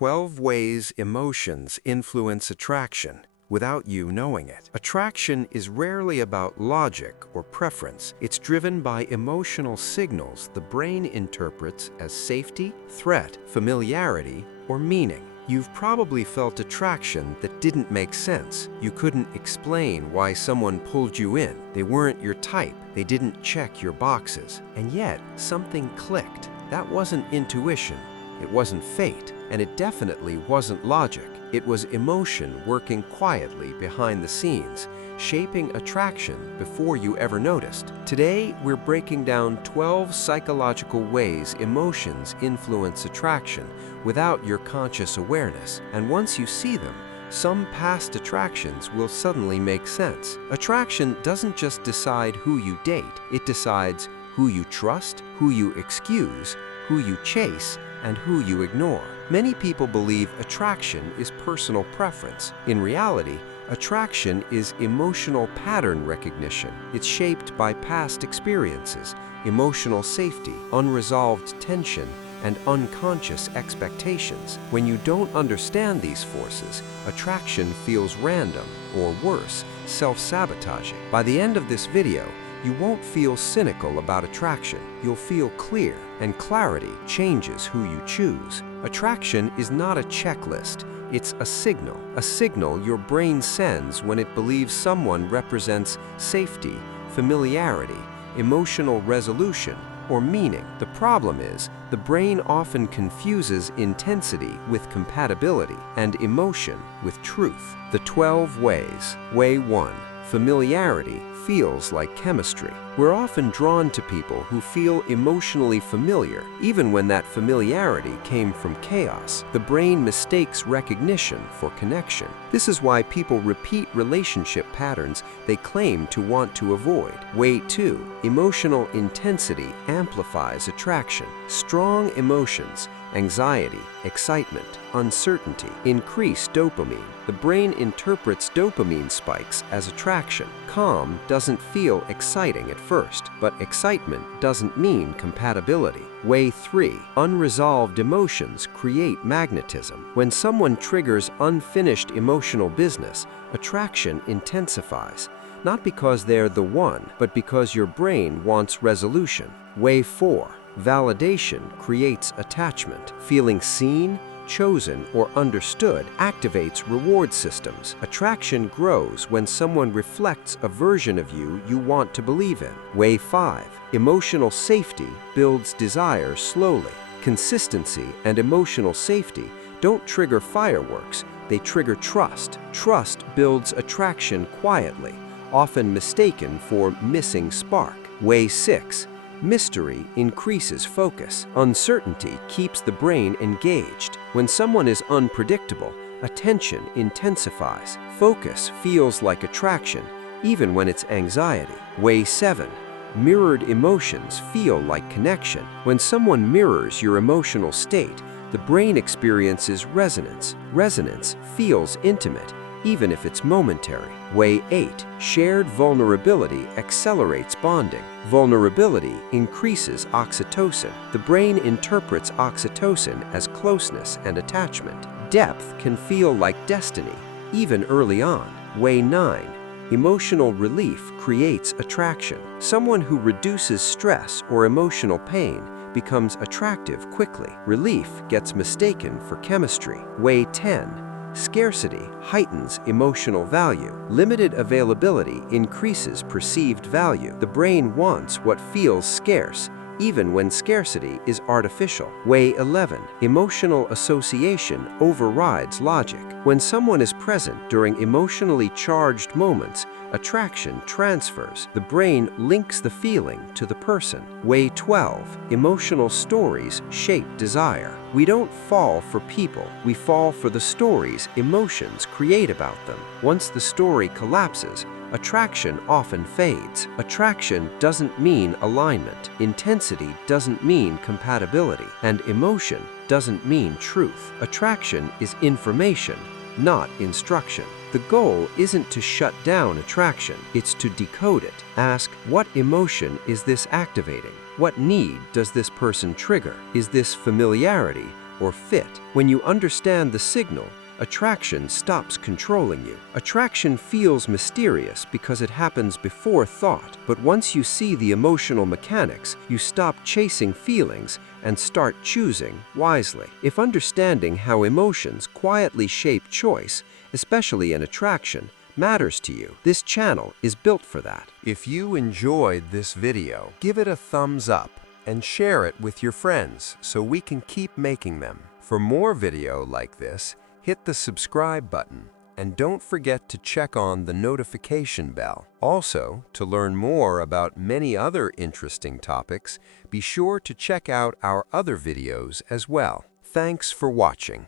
12 ways emotions influence attraction without you knowing it. Attraction is rarely about logic or preference. It's driven by emotional signals the brain interprets as safety, threat, familiarity, or meaning. You've probably felt attraction that didn't make sense. You couldn't explain why someone pulled you in. They weren't your type. They didn't check your boxes. And yet, something clicked. That wasn't intuition. It wasn't fate. And it definitely wasn't logic. It was emotion working quietly behind the scenes, shaping attraction before you ever noticed. Today, we're breaking down 12 psychological ways emotions influence attraction without your conscious awareness. And once you see them, some past attractions will suddenly make sense. Attraction doesn't just decide who you date, it decides who you trust, who you excuse, who you chase, and who you ignore. Many people believe attraction is personal preference. In reality, attraction is emotional pattern recognition. It's shaped by past experiences, emotional safety, unresolved tension, and unconscious expectations. When you don't understand these forces, attraction feels random, or worse, self-sabotaging. By the end of this video, you won't feel cynical about attraction. You'll feel clear, and clarity changes who you choose. Attraction is not a checklist. It's a signal your brain sends when it believes someone represents safety, familiarity, emotional resolution, or meaning. The problem is, the brain often confuses intensity with compatibility and emotion with truth. The 12 ways. Way 1. Familiarity feels like chemistry. We're often drawn to people who feel emotionally familiar, even when that familiarity came from chaos. The brain mistakes recognition for connection. This is why people repeat relationship patterns they claim to want to avoid. Way 2. Emotional intensity amplifies attraction. Strong emotions, anxiety, excitement, uncertainty, increase dopamine. The brain interprets dopamine spikes as attraction. Calm doesn't feel exciting at first, but excitement doesn't mean compatibility. Way 3. Unresolved emotions create magnetism. When someone triggers unfinished emotional business, attraction intensifies. Not because they're the one, but because your brain wants resolution. Way 4. Validation creates attachment. Feeling seen, chosen, or understood activates reward systems. Attraction grows when someone reflects a version of you you want to believe in. Way 5. Emotional safety builds desire slowly. Consistency and emotional safety don't trigger fireworks, they trigger trust. Trust builds attraction quietly, often mistaken for missing spark. Way 6. Mystery increases focus. Uncertainty keeps the brain engaged. When someone is unpredictable, attention intensifies. Focus feels like attraction, even when it's anxiety. Way 7. Mirrored emotions feel like connection. When someone mirrors your emotional state, the brain experiences resonance. Resonance feels intimate, even if it's momentary. Way 8. Shared vulnerability accelerates bonding. Vulnerability increases oxytocin. The brain interprets oxytocin as closeness and attachment. Depth can feel like destiny, even early on. Way 9. Emotional relief creates attraction. Someone who reduces stress or emotional pain becomes attractive quickly. Relief gets mistaken for chemistry. Way 10. Scarcity heightens emotional value. Limited availability increases perceived value. The brain wants what feels scarce, even when scarcity is artificial. Way 11. Emotional association overrides logic. When someone is present during emotionally charged moments, attraction transfers. The brain links the feeling to the person. Way 12. Emotional stories shape desire. We don't fall for people, we fall for the stories emotions create about them. Once the story collapses, attraction often fades. Attraction doesn't mean alignment. Intensity doesn't mean compatibility. And emotion doesn't mean truth. Attraction is information, not instruction. The goal isn't to shut down attraction, it's to decode it. Ask, what emotion is this activating? What need does this person trigger? Is this familiarity or fit. When you understand the signal, attraction stops controlling you. Attraction feels mysterious because it happens before thought, but once you see the emotional mechanics, you stop chasing feelings and start choosing wisely. If understanding how emotions quietly shape choice, especially in attraction, matters to you, this channel is built for that. If you enjoyed this video, give it a thumbs up and share it with your friends so we can keep making them. For more video like this, hit the subscribe button and don't forget to check on the notification bell. Also, to learn more about many other interesting topics, be sure to check out our other videos as well. Thanks for watching.